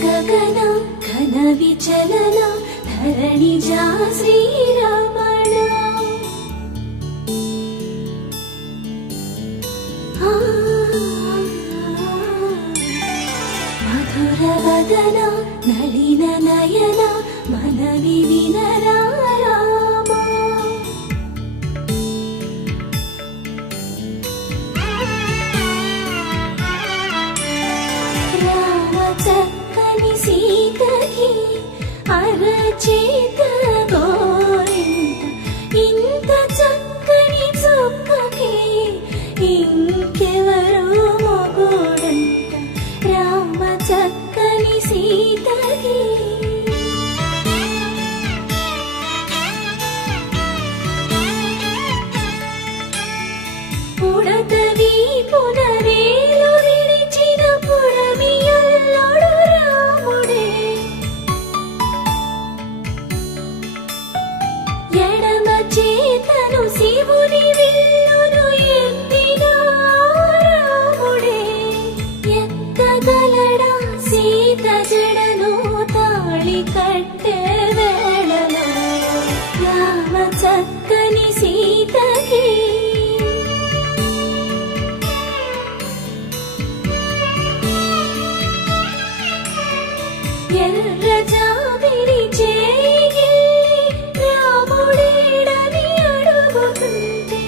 గగన ఘన విచలన ధరణిజా శ్రీరమణ మధుర వదన నళిన నయన మనవి వినరా చక్కని సీతకి అరచేత గోరింట ఇంత చక్కని చుక్కకి ఇంకెవరు మొగుడంట రామ చక్కని సీతకి పుడతవి పునరేలు విడిచిన పుడమియల్లోడు రాముడే ఎడమ చేతను శివుని విల్లును ఎత్తిన రాముడే ఎత్తగలడా సీత జడను తాళి కట్టే వేళలో రామ చక్కని సీతకి ఎర్ర జాబిలి చేయి రాముడేడని అడుగుతుంటే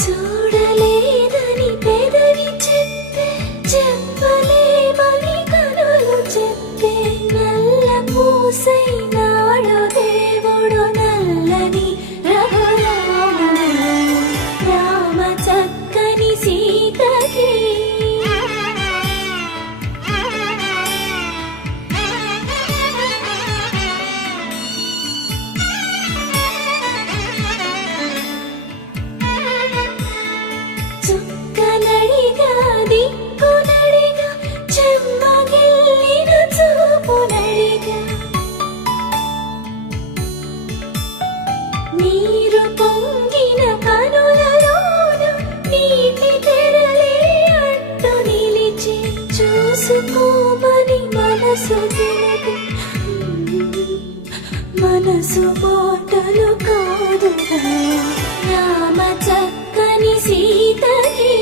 చూడలేదని పెదవి చెప్పే చెప్పలేమని కనులు చెప్పే నల్ల పూసై నాడు దేవుడు నల్లని రఘురాముడు రామ చక్కని సీతకి చుక్కనడిగా దిక్కునడిగా చెమ్మగిల్లిన చూపునడిగా నీరు పొంగిన కనులలోన నీటి తెరలే అడ్డు నిలిచి చూసుకోమని మనసు తినదు మనసు బోటలు కాదుగా రామ చక్కని సీతకి